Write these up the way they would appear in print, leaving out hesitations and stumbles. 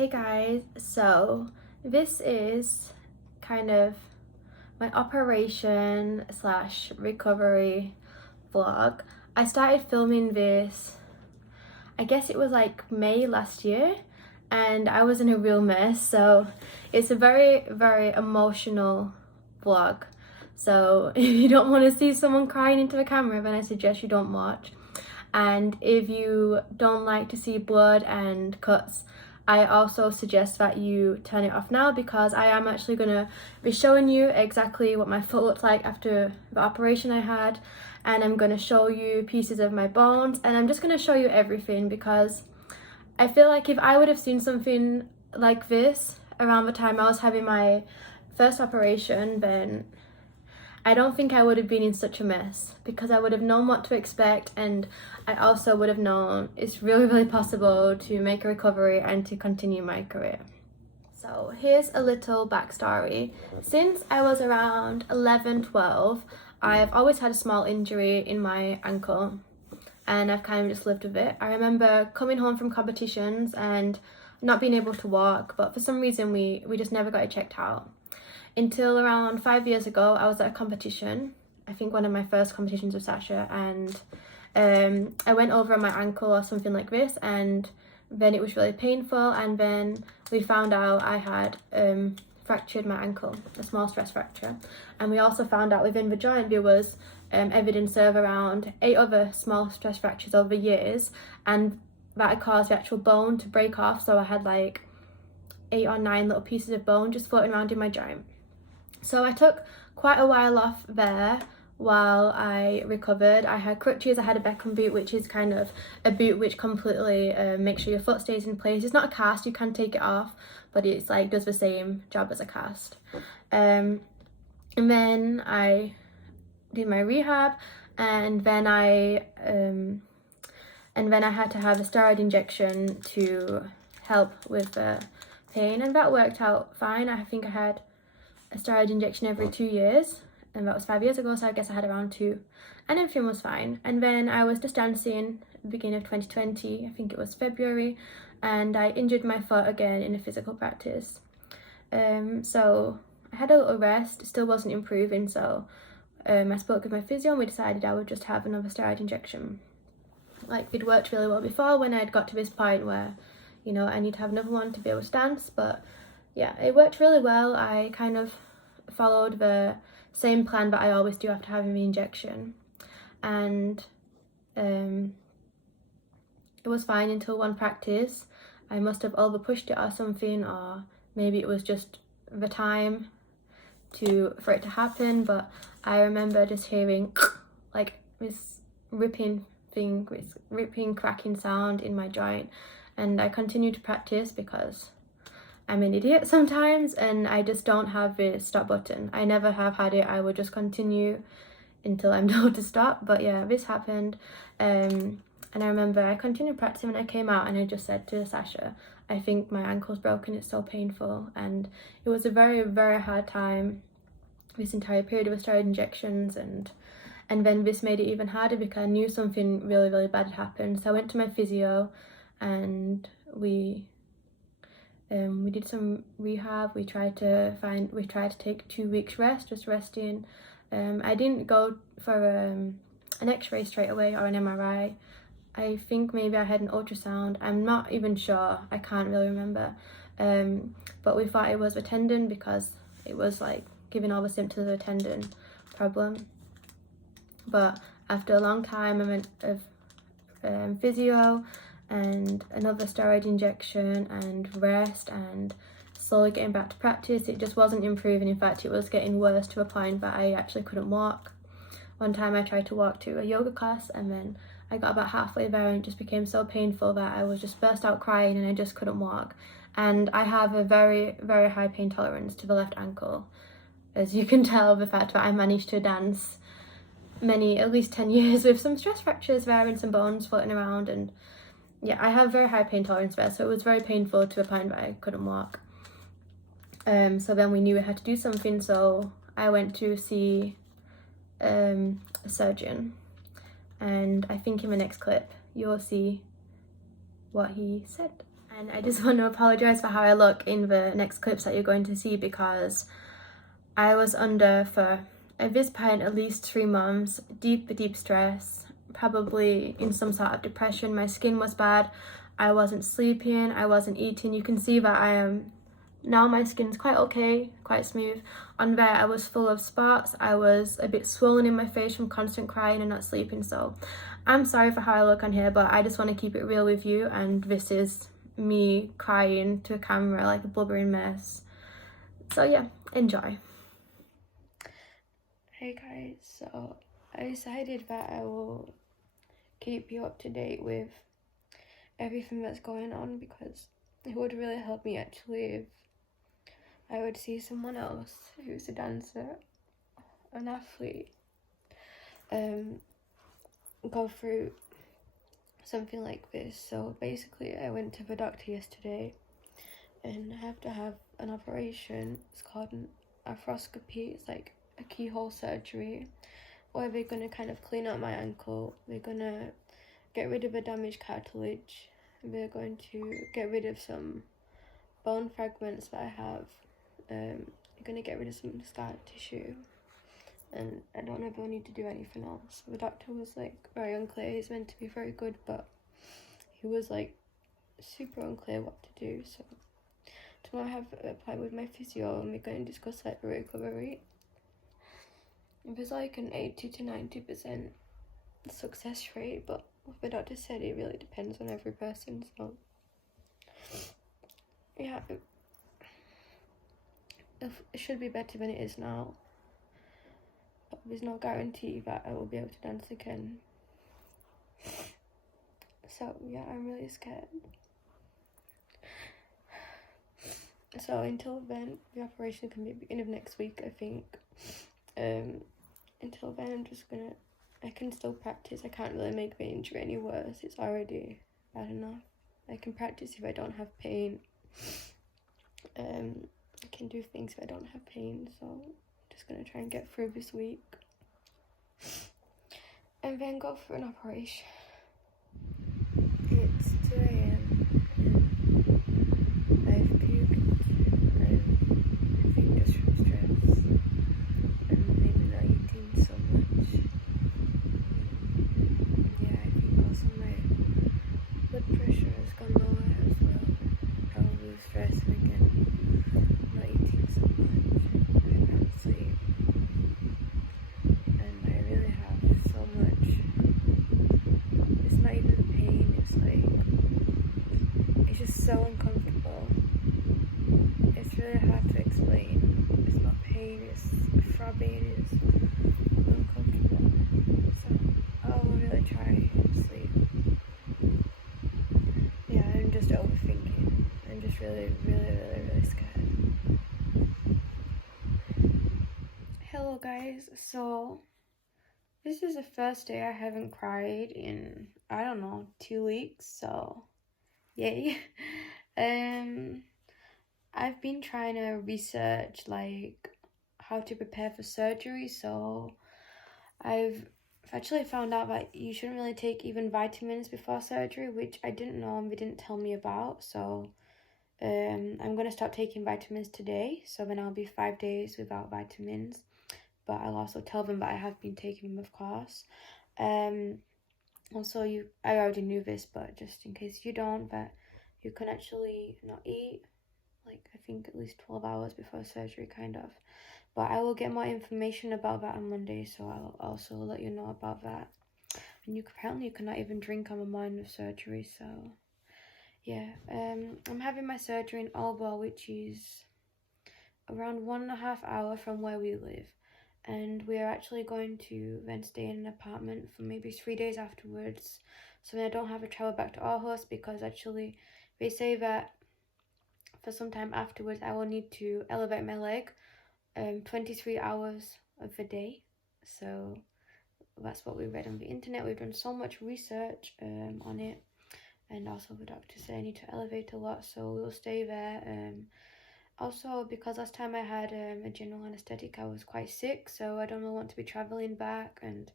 Hey guys, so this is kind of my operation slash recovery vlog. I started filming this, I guess it was like May last year, and I was in a real mess, so it's a very emotional vlog. So if you don't want to see someone crying into the camera, then I suggest you don't watch. And if you don't like to see blood and cuts, I also suggest that you turn it off now, because I am actually going to be showing you exactly what my foot looked like after the operation I had, and I'm going to show you pieces of my bones, and I'm just going to show you everything, because I feel like if I would have seen something like this around the time I was having my first operation, then I don't think I would have been in such a mess, because I would have known what to expect, and I also would have known it's really possible to make a recovery and to continue my career. So here's a little backstory. Since I was around 11-12, I've always had a small injury in my ankle, and I've kind of just lived with it. I remember coming home from competitions and not being able to walk, but for some reason we just never got it checked out. Until around 5 years ago, I was at a competition, I think one of my first competitions with Sasha, and I went over my ankle or something like this, and then it was really painful, and then we found out I had fractured my ankle, a small stress fracture, and we also found out within the joint there was evidence of around 8 other small stress fractures over years, and that had caused the actual bone to break off, so I had like 8 or 9 little pieces of bone just floating around in my joint. So I took quite a while off there while I recovered. I had crutches, I had a Beckham boot, which is kind of a boot which completely makes sure your foot stays in place. It's not a cast, you can take it off, but it's like does the same job as a cast. And then I did my rehab, and then I had to have a steroid injection to help with the pain, and that worked out fine. I think I had a steroid injection every 2 years, and that was 5 years ago, so I guess I had around 2, and everything was fine. And then I was just dancing at the beginning of 2020, I think it was February, and I injured my foot again in a physical practice. So I had a little rest, it still wasn't improving, so I spoke with my physio and we decided I would just have another steroid injection. Like, it worked really well before when I'd got to this point where, you know, I need to have another one to be able to dance, but yeah, it worked really well. I kind of followed the same plan that I always do after having the injection, and it was fine until one practice. I must have over-pushed it or something, or maybe it was just the time for it to happen, but I remember just hearing like this ripping thing, this ripping, cracking sound in my joint, and I continued to practice because I'm an idiot sometimes, and I just don't have the stop button. I never have had it. I would just continue until I'm told to stop. But yeah, this happened, and I remember I continued practicing when I came out, and I just said to Sasha, I think my ankle's broken, it's so painful. And it was a very hard time, this entire period of steroid injections, and then this made it even harder because I knew something really bad had happened. So I went to my physio, and we did some rehab. We tried to take 2 weeks rest, just resting. I didn't go for an x-ray straight away or an MRI. I think maybe I had an ultrasound. I'm not even sure, I can't really remember. But we thought it was a tendon because it was like giving all the symptoms of a tendon problem. But after a long time I went of physio and another steroid injection and rest and slowly getting back to practice, it just wasn't improving. In fact, it was getting worse to a point that I actually couldn't walk. One time I tried to walk to a yoga class, and then I got about halfway there and it just became so painful that I was just burst out crying and I just couldn't walk. And I have a very high pain tolerance to the left ankle, as you can tell the fact that I managed to dance at least 10 years with some stress fractures there and some bones floating around, and yeah, I have very high pain tolerance there, so it was very painful to a point that I couldn't walk. So then we knew we had to do something, so I went to see a surgeon, and I think in the next clip you'll see what he said. And I just want to apologise for how I look in the next clips that you're going to see, because I was under, for at this point, at least 3 months, deep stress, probably in some sort of depression. My skin was bad, I wasn't sleeping, I wasn't eating. You can see that I am, now my skin's quite okay, quite smooth. On there I was full of spots, I was a bit swollen in my face from constant crying and not sleeping. So I'm sorry for how I look on here, but I just want to keep it real with you, and this is me crying to a camera like a blubbering mess. So yeah, enjoy. Hey guys, so I decided that I will keep you up to date with everything that's going on, because it would really help me actually if I would see someone else who's a dancer, an athlete, go through something like this. So basically I went to the doctor yesterday and I have to have an operation. It's called an arthroscopy. It's like a keyhole surgery where they're going to kind of clean out my ankle. They're going to get rid of the damaged cartilage. They're going to get rid of some bone fragments that I have. They're going to get rid of some scar tissue. And I don't know if I need to do anything else. The doctor was like very unclear. He's meant to be very good, but he was like super unclear what to do. So tomorrow I have an appointment with my physio and we're going to discuss like the recovery. There's like an 80 to 90% success rate, but the doctor said it really depends on every person. So yeah, it should be better than it is now. But there's no guarantee that I will be able to dance again. So yeah, I'm really scared. So until then, the operation can be beginning of next week, I think. Until then, I'm just gonna, I can still practice. I can't really make the injury any worse. It's already bad enough. I can practice if I don't have pain. I can do things if I don't have pain. So I'm just gonna try and get through this week and then go for an operation. It's 2 a.m. I've puked. I think just from stress and maybe not eating so much. Yeah, I think also my blood pressure has gone lower as well. Probably stress and again, not eating so much. I can't sleep. And I really have so much. It's not even pain, it's like, it's just so uncomfortable. It's really hard to explain. It's not pain, it's throbbing, it's uncomfortable. So I'll really try and sleep. Yeah, I'm just overthinking. I'm just really scared. Hello guys, so this is the first day I haven't cried in, I don't know, 2 weeks, so yay. I've been trying to research like how to prepare for surgery, so I've actually found out that you shouldn't really take even vitamins before surgery, which I didn't know and they didn't tell me about. So I'm going to start taking vitamins today, so then I'll be 5 days without vitamins, but I'll also tell them that I have been taking them, of course. Also, I already knew this, but just in case you don't, that you can actually not eat, like I think at least 12 hours before surgery, kind of. But I will get more information about that on Monday, so I'll also let you know about that. And apparently you cannot even drink on the morning of surgery, so yeah. I'm having my surgery in Alba, which is around 1.5 hours from where we live. And we are actually going to then stay in an apartment for maybe 3 days afterwards, so then I don't have to travel back to Aarhus, because actually they say that for some time afterwards I will need to elevate my leg 23 hours of the day. So that's what we read on the internet. We've done so much research on it, and also the doctor said I need to elevate a lot, so we'll stay there. Also, because last time I had a general anesthetic, I was quite sick, so I don't really want to be traveling back. And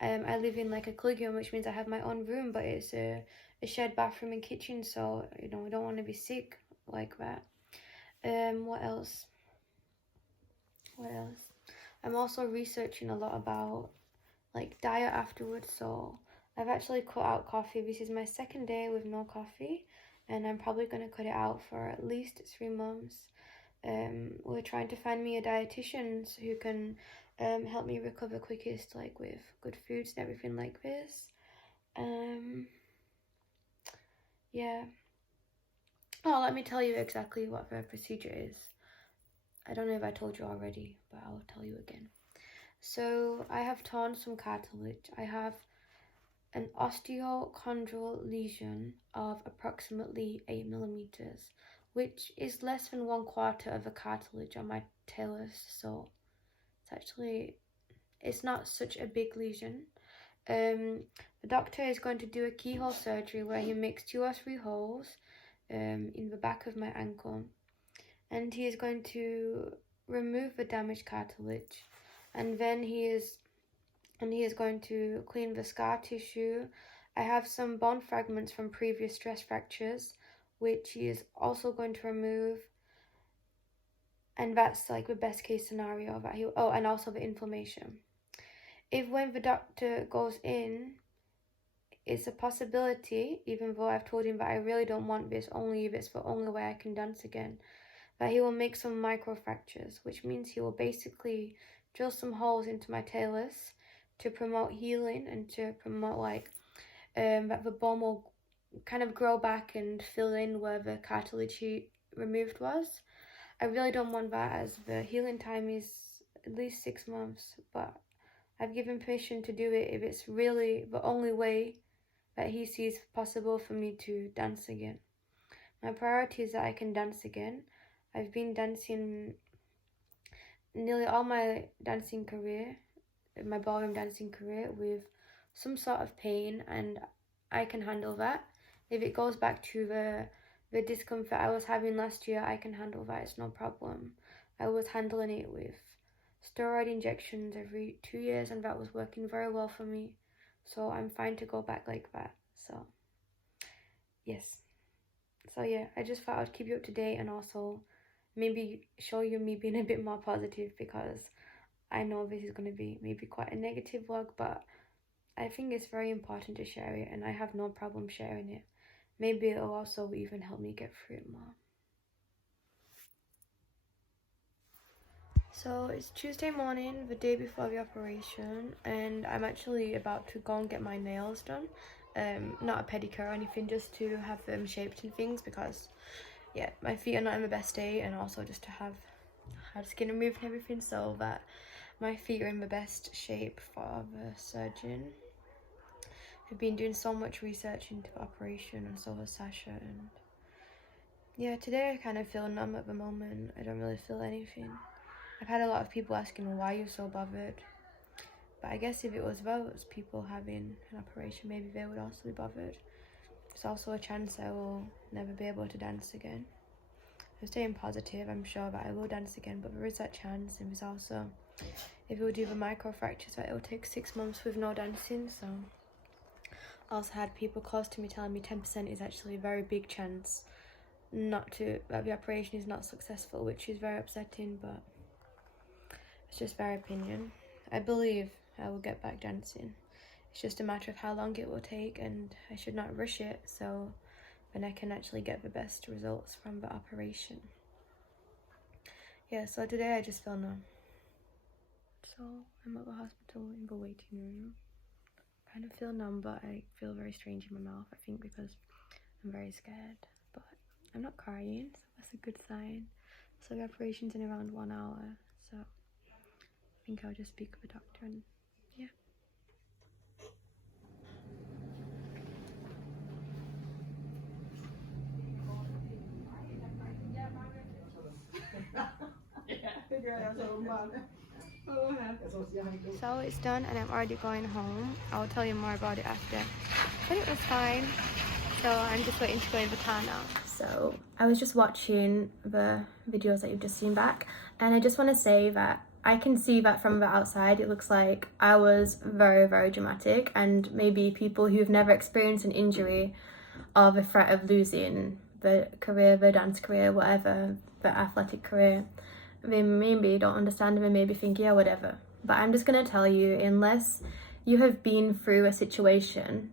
I live in like a collegium, which means I have my own room, but it's a a shared bathroom and kitchen, so you know, I don't want to be sick like that. What else? I'm also researching a lot about like diet afterwards, so I've actually cut out coffee. This is my second day with no coffee, and I'm probably going to cut it out for at least 3 months. We're trying to find me a dietitian who can help me recover quickest, like with good foods and everything like this. Yeah. Oh, let me tell you exactly what the procedure is. I don't know if I told you already, but I'll tell you again. So I have torn some cartilage. I have an osteochondral lesion of approximately 8 millimeters, which is less than 1/4 of a cartilage on my talus, so it's not such a big lesion. The doctor is going to do a keyhole surgery where he makes 2 or 3 holes in the back of my ankle, and he is going to remove the damaged cartilage, and then he is going to clean the scar tissue. I have some bone fragments from previous stress fractures, which he is also going to remove, and that's like the best case scenario that and also the inflammation. If when the doctor goes in, it's a possibility, even though I've told him that I really don't want this, only if it's the only way I can dance again, that he will make some micro fractures, which means he will basically drill some holes into my talus to promote healing and to promote like that the bone will kind of grow back and fill in where the cartilage he removed was. I really don't want that, as the healing time is at least 6 months, but I've given permission to do it if it's really the only way that he sees possible for me to dance again. My priority is that I can dance again. I've been dancing nearly all my dancing career, my ballroom dancing career, with some sort of pain, and I can handle that. If it goes back to the discomfort I was having last year, I can handle that, it's no problem. I was handling it with steroid injections every 2 years, and that was working very well for me, so I'm fine to go back like that. So yes, so yeah, I just thought I'd keep you up to date and also maybe show you me being a bit more positive, because I know this is going to be maybe quite a negative vlog, but I think it's very important to share it, and I have no problem sharing it. Maybe it'll also even help me get through it more. So it's Tuesday morning, the day before the operation, and I'm actually about to go and get my nails done. Not a pedicure or anything, just to have them shaped and things, because yeah, my feet are not in the best state, and also just to have skin removed and everything, so that my feet are in the best shape for the surgeon. I've been doing so much research into the operation, and so has Sasha, and yeah, today I kind of feel numb at the moment. I don't really feel anything. I've had a lot of people asking why you're so bothered, but I guess if it was those people having an operation, maybe they would also be bothered. There's also a chance I will never be able to dance again. I'm staying positive. I'm sure that I will dance again, but there is that chance, and there's also, if it will do the micro fractures, that it will take 6 months with no dancing. So I also had people close to me telling me 10% is actually a very big chance that the operation is not successful, which is very upsetting, but it's just their opinion. I believe I will get back dancing. It's just a matter of how long it will take, and I should not rush it, so then I can actually get the best results from the operation. Yeah, so today I just feel numb. So I'm at the hospital in the waiting room. Kind of feel numb, but I feel very strange in my mouth, I think because I'm very scared, but I'm not crying, so that's a good sign. So the operation's in around 1 hour, so I think I'll just speak with the doctor, and yeah. So it's done, and I'm already going home. I'll tell you more about it after. But it was fine. So I'm just waiting to go in the car now. So I was just watching the videos that you've just seen back, and I just want to say that I can see that from the outside it looks like I was very, very dramatic, and maybe people who've never experienced an injury or the threat of losing the career, the dance career, whatever, the athletic career, they maybe don't understand and they maybe think, yeah, whatever. But I'm just going to tell you, unless you have been through a situation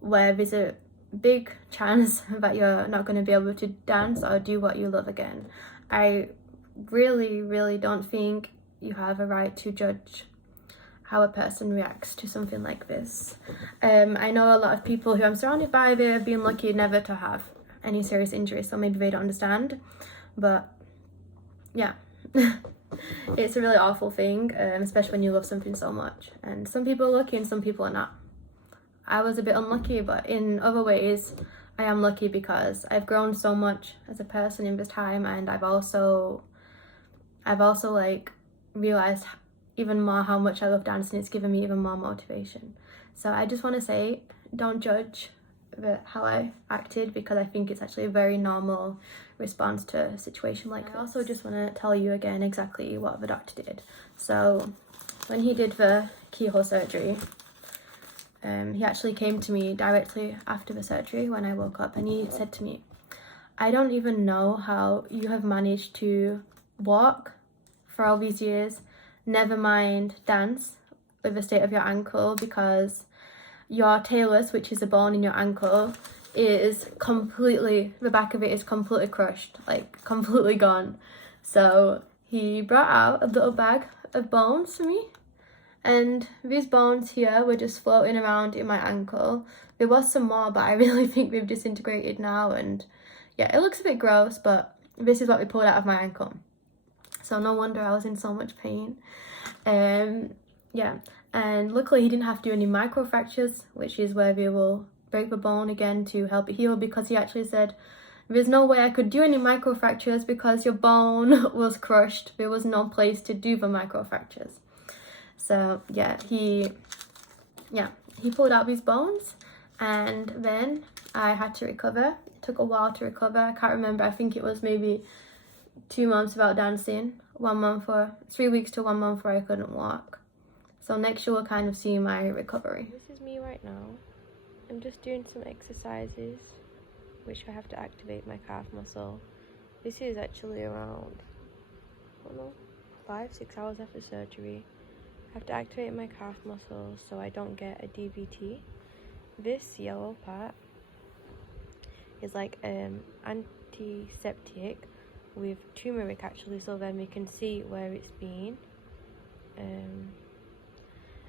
where there's a big chance that you're not going to be able to dance or do what you love again, I really don't think you have a right to judge how a person reacts to something like this. I know a lot of people who I'm surrounded by, they have been lucky never to have any serious injuries, so maybe they don't understand, but yeah. It's a really awful thing, especially when you love something so much, and some people are lucky and some people are not. I was a bit unlucky, but in other ways I am lucky because I've grown so much as a person in this time, and I've also like realized even more how much I love dancing. It's given me even more motivation. So I just want to say, don't judge how I acted, because I think it's actually a very normal response to a situation like that. I also just want to tell you again exactly what the doctor did. So when he did the keyhole surgery, he actually came to me directly after the surgery when I woke up, and he said to me, I don't even know how you have managed to walk for all these years, never mind dance, with the state of your ankle, because your talus, which is a bone in your ankle, is completely, the back of it is completely crushed, like completely gone. So he brought out a little bag of bones for me, and these bones here were just floating around in my ankle. There was some more, but I really think they've disintegrated now, and yeah, it looks a bit gross, but this is what we pulled out of my ankle. So no wonder I was in so much pain. Yeah, and luckily he didn't have to do any microfractures, which is where they will break the bone again to help it heal, because he actually said there's no way I could do any microfractures because your bone was crushed. There was no place to do the microfractures. So yeah, he pulled out these bones, and then I had to recover. It took a while to recover. I can't remember, I think it was maybe 2 months without dancing, 1 month or 3 weeks to 1 month where I couldn't walk. So next you will kind of see my recovery. This is me right now. I'm just doing some exercises which I have to activate my calf muscle. This is actually around, I don't know, 5-6 hours after surgery. I have to activate my calf muscles so I don't get a DVT. This yellow part is like antiseptic with turmeric actually, so then we can see where it's been.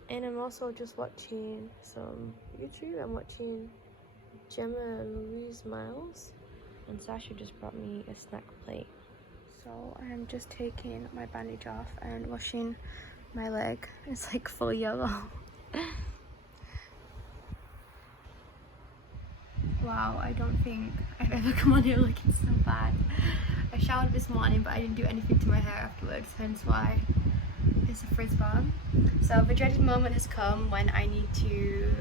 And I'm also just watching some YouTube. I'm watching Gemma and Louise Miles, and Sasha just brought me a snack plate. So I'm just taking my bandage off and washing my leg. It's like full yellow. Wow, I don't think I've ever come on here looking so bad. I showered this morning, but I didn't do anything to my hair afterwards, hence why it's a frizz bomb. So the dreaded moment has come when I need to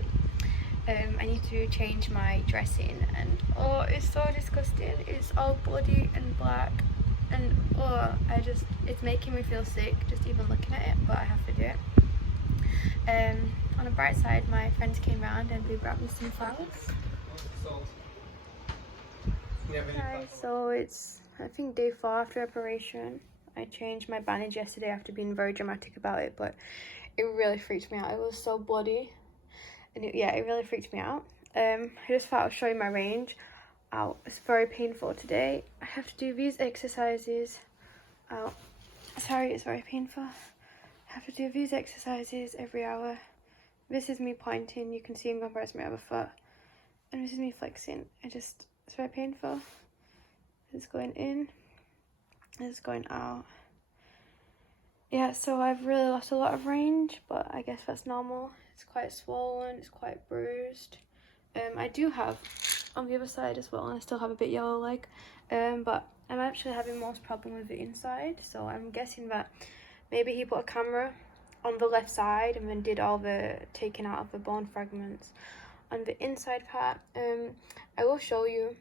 change my dressing, and oh, it's so disgusting. It's all bloody and black, and oh, it's making me feel sick just even looking at it, but I have to do it. On a bright side, my friends came round and they brought me some flowers. Hi, so it's I think day 4 after operation. I changed my bandage yesterday after being very dramatic about it, but it really freaked me out. It was so bloody, and it really freaked me out. I just thought I'll show you my range. Ow, it's very painful today. I have to do these exercises. Ow, sorry, it's very painful. I have to do these exercises every hour. This is me pointing, you can see in comparison to my other foot. And this is me flexing. It's very painful. It's going in, it's going out. Yeah, so I've really lost a lot of range, but I guess that's normal. It's quite swollen, it's quite bruised. I do have on the other side as well, and I still have a bit yellow leg. But I'm actually having most problem with the inside, so I'm guessing that maybe he put a camera on the left side and then did all the taking out of the bone fragments on the inside part. I will show you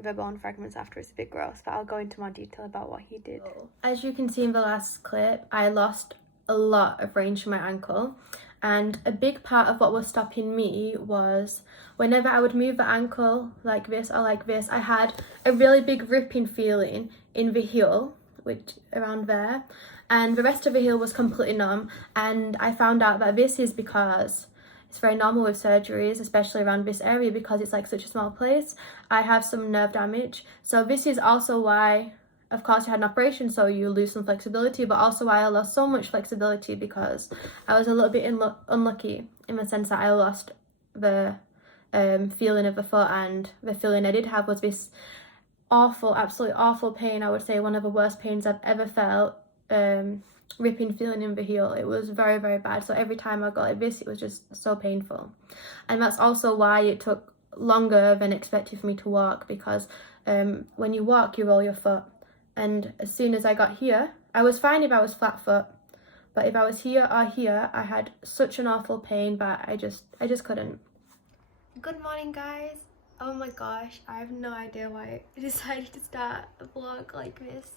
the bone fragments after. It's a bit gross, but I'll go into more detail about what he did. As you can see in the last clip, I lost a lot of range from my ankle, And a big part of what was stopping me was whenever I would move the ankle like this or like this, I had a really big ripping feeling in the heel, which around there, and the rest of the heel was completely numb. And I found out that this is because it's very normal with surgeries, especially around this area, because it's like such a small place. I have some nerve damage, so this is also why, of course, I had an operation, so you lose some flexibility, but also why I lost so much flexibility, because I was a little bit unlucky in the sense that I lost the feeling of the foot, and the feeling I did have was this awful, absolutely awful pain. I would say one of the worst pains I've ever felt, ripping feeling in the heel. It was very, very bad. So every time I got like this, it was just so painful. And that's also why it took longer than expected for me to walk, because when you walk, you roll your foot. And as soon as I got here, I was fine if I was flat foot, but if I was here or here, I had such an awful pain that I just couldn't. Good morning, guys. Oh my gosh, I have no idea why I decided to start a vlog like this.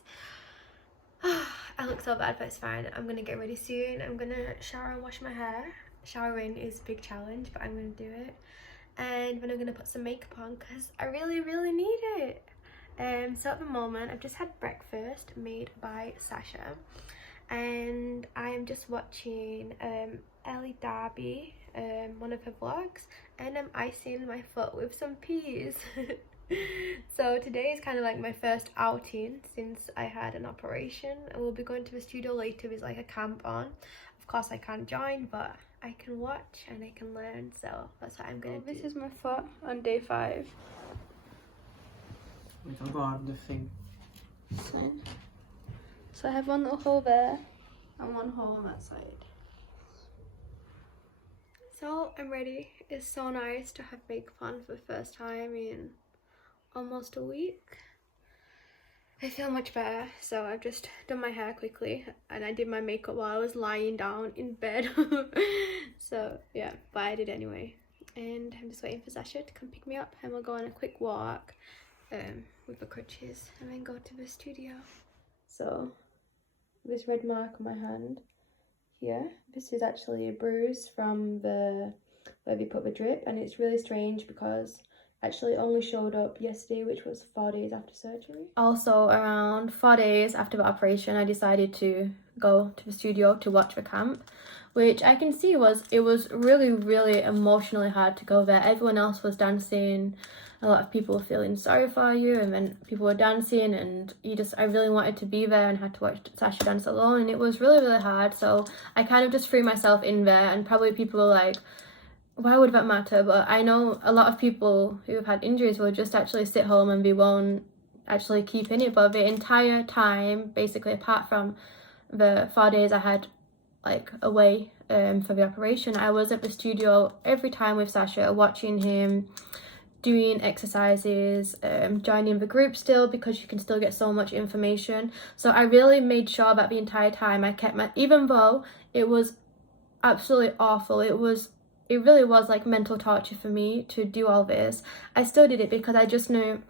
I look so bad, but it's fine. I'm gonna get ready soon. I'm gonna shower and wash my hair. Showering is a big challenge, but I'm gonna do it. And then I'm gonna put some makeup on because I really, really need it. So at the moment, I've just had breakfast made by Sasha, and I am just watching Ellie Darby, one of her vlogs, and I'm icing my foot with some peas. So today is kind of like my first outing since I had an operation. I will be going to the studio later with like a camp on. Of course I can't join, but I can watch and I can learn, so that's what I'm gonna do. This is my foot on day 5. We can go out the thing. So I have one little hole there and one hole on that side. So I'm ready. It's so nice to have makeup on for the first time in almost a week. I feel much better, so I've just done my hair quickly and I did my makeup while I was lying down in bed. So yeah, but I did anyway. And I'm just waiting for Sasha to come pick me up, and we'll go on a quick walk with the crutches and then go to the studio. So this red mark on my hand here, this is actually a bruise from the where we put the drip, and it's really strange because actually only showed up yesterday, which was 4 days after surgery. Also around 4 days after the operation, I decided to go to the studio to watch the camp, which I can see it was really, really emotionally hard to go there. Everyone else was dancing, a lot of people were feeling sorry for you, and then people were dancing, and I really wanted to be there and had to watch Sasha dance alone, and it was really, really hard. So I kind of just threw myself in there, and probably people were like, why would that matter? But I know a lot of people who have had injuries will just actually sit home and they won't actually keep in it. But the entire time, basically apart from the 4 days I had like away for the operation, I was at the studio every time with Sasha, watching him, doing exercises, joining the group still, because you can still get so much information. So I really made sure that the entire time I kept even though it was absolutely awful, it really was like mental torture for me to do all this, I still did it because I just knew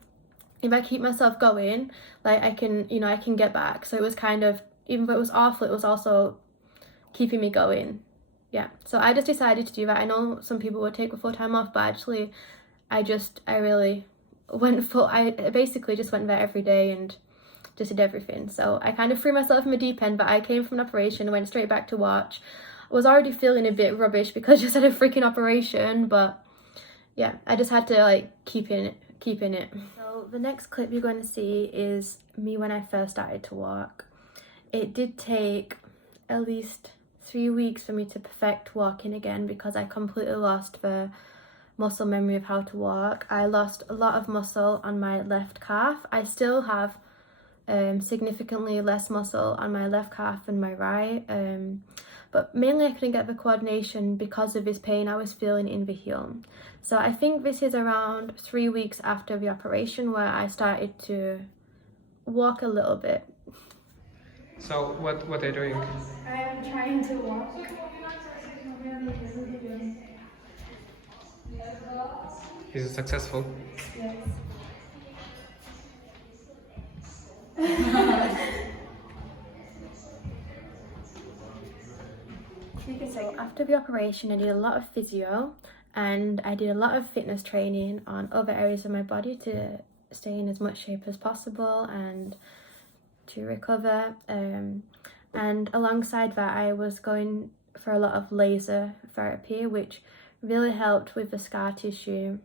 if I keep myself going, like I can get back. So it was kind of, even though it was awful, it was also keeping me going. Yeah, so I just decided to do that. I know some people would take a full time off, but actually I really went full. I basically just went there every day and just did everything. So I kind of threw myself in the deep end, but I came from an operation and went straight back to watch. I was already feeling a bit rubbish because I just had a freaking operation, but yeah, I just had to like keep in it. So the next clip you're going to see is me when I first started to walk. It did take at least 3 weeks for me to perfect walking again because I completely lost the muscle memory of how to walk. I lost a lot of muscle on my left calf. I still have significantly less muscle on my left calf than my right, but mainly I couldn't get the coordination because of this pain I was feeling in the heel. So I think this is around 3 weeks after the operation where I started to walk a little bit. So what are you doing? I'm trying to walk. Is it successful? Yes. So after the operation, I did a lot of physio and I did a lot of fitness training on other areas of my body to stay in as much shape as possible and to recover. And alongside that, I was going for a lot of laser therapy, which really helped with the scar tissue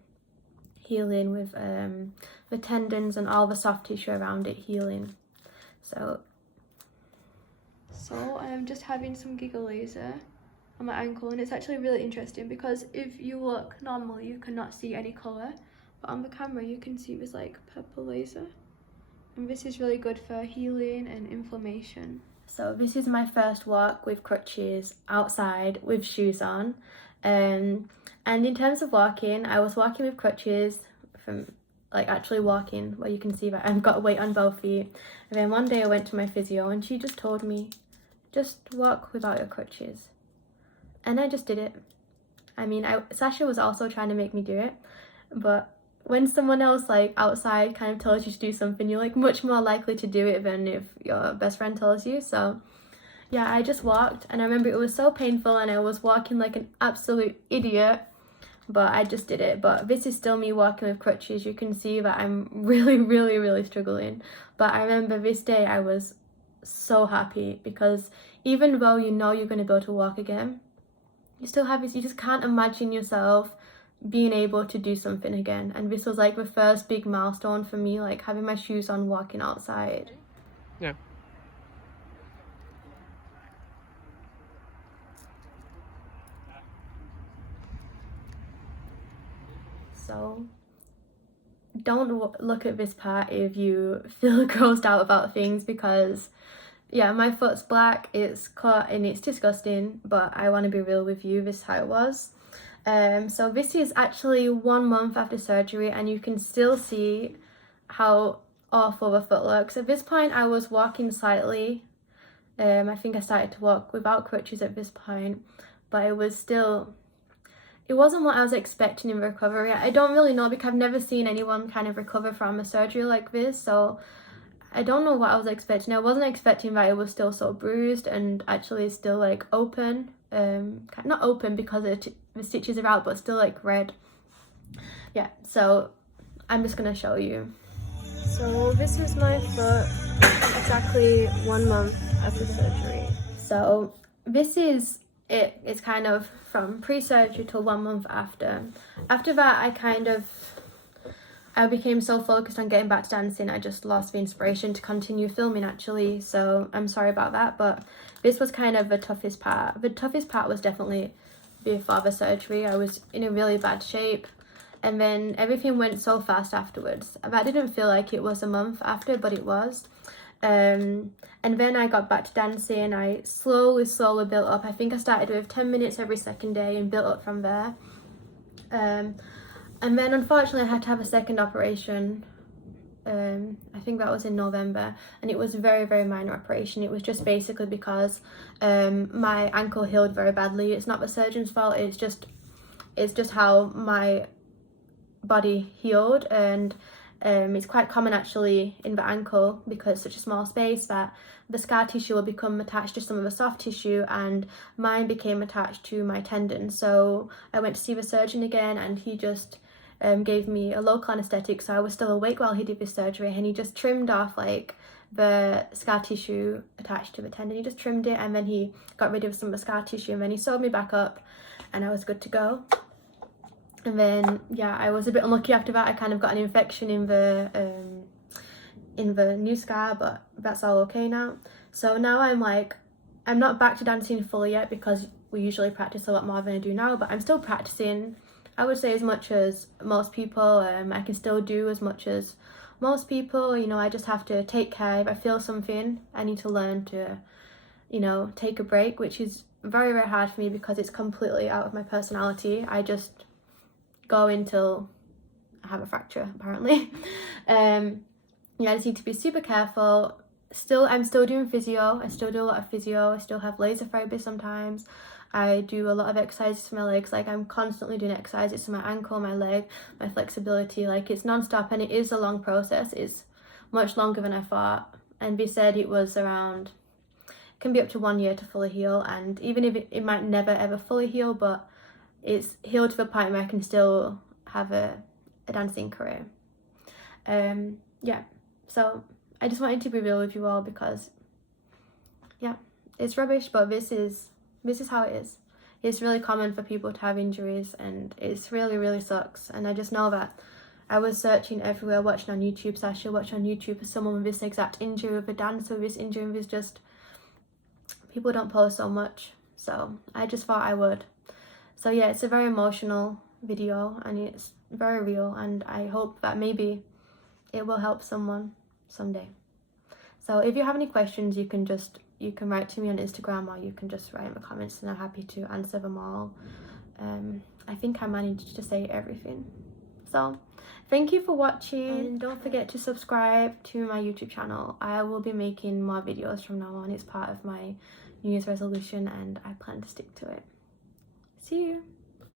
healing, with the tendons and all the soft tissue around it healing. So I am just having some giga laser on my ankle, and it's actually really interesting because if you look normally you cannot see any colour, but on the camera you can see this like purple laser, and this is really good for healing and inflammation. So this is my first walk with crutches outside with shoes on, and in terms of walking, I was walking with crutches from like actually walking, where you can see that I've got weight on both feet. And then one day I went to my physio and she just told me, just walk without your crutches. And I just did it. I mean, Sasha was also trying to make me do it, but when someone else like outside kind of tells you to do something, you're like much more likely to do it than if your best friend tells you. So yeah, I just walked, and I remember it was so painful and I was walking like an absolute idiot, but I just did it. But this is still me walking with crutches. You can see that I'm really struggling. But I remember this day I was so happy, because even though you know you're going to be able to walk again, you still have this, you just can't imagine yourself being able to do something again. And this was like the first big milestone for me, like having my shoes on, walking outside. Yeah. So don't look at this part if you feel grossed out about things, because yeah, my foot's black, it's cut and it's disgusting, but I want to be real with you, this is how it was. So this is actually 1 month after surgery, and you can still see how awful the foot looks. At this point I was walking slightly. I think I started to walk without crutches at this point, but it wasn't what I was expecting in recovery. I don't really know, because I've never seen anyone kind of recover from a surgery like this, so I don't know what I was expecting. I wasn't expecting that it was still so bruised and actually still like open. Not open because the stitches are out, but still like red. Yeah, so I'm just gonna show you. So this is my foot exactly 1 month after surgery. So this is it. It's kind of from pre-surgery to 1 month after. After that, I became so focused on getting back to dancing, I just lost the inspiration to continue filming actually, so I'm sorry about that. But this was kind of the toughest part. The toughest part was definitely before the surgery. I was in a really bad shape, and then everything went so fast afterwards. That didn't feel like it was a month after, but it was. And then I got back to dancing. I slowly built up. I think I started with 10 minutes every second day and built up from there. And then unfortunately I had to have a second operation. I think that was in November, and it was a very minor operation. It was just basically because my ankle healed very badly. It's not the surgeon's fault, it's just how my body healed. And it's quite common actually in the ankle, because it's such a small space, that the scar tissue will become attached to some of the soft tissue, and mine became attached to my tendon. So I went to see the surgeon again, and he just gave me a local anaesthetic, so I was still awake while he did this surgery, and he just trimmed off like the scar tissue attached to the tendon. He just trimmed it, and then he got rid of some of the scar tissue, and then he sewed me back up, and I was good to go. And then yeah, I was a bit unlucky after that. I kind of got an infection in the new scar, but that's all okay now. So now I'm not back to dancing fully yet, because we usually practice a lot more than I do now, but I'm still practicing, I would say, as much as most people. I can still do as much as most people. You know, I just have to take care. If I feel something, I need to learn to, you know, take a break, which is very hard for me because it's completely out of my personality. I just go until I have a fracture, apparently. Yeah, I just need to be super careful. I'm still doing physio. I still do a lot of physio. I still have laser therapy sometimes. I do a lot of exercises for my legs. Like, I'm constantly doing exercises for my ankle, my leg, my flexibility. Like, it's non-stop, and it is a long process. It's much longer than I thought. And they said it was around can be up to 1 year to fully heal, and even if it might never ever fully heal, but it's healed to the point where I can still have a dancing career. Yeah, so I just wanted to be real with you all, because yeah, it's rubbish, but this is how it is. It's really common for people to have injuries, and it's really sucks. And I just know that I was searching everywhere, watching on YouTube, so I should watch on YouTube for someone with this exact injury, with a dancer with this injury, with just, people don't post so much, so I just thought I would. So yeah, it's a very emotional video, and it's very real, and I hope that maybe it will help someone someday. So if you have any questions, you can write to me on Instagram, or you can just write in the comments, and I'm happy to answer them all. I think I managed to say everything. So thank you for watching, and don't forget to subscribe to my YouTube channel. I will be making more videos from now on. It's part of my New Year's resolution, and I plan to stick to it. See you.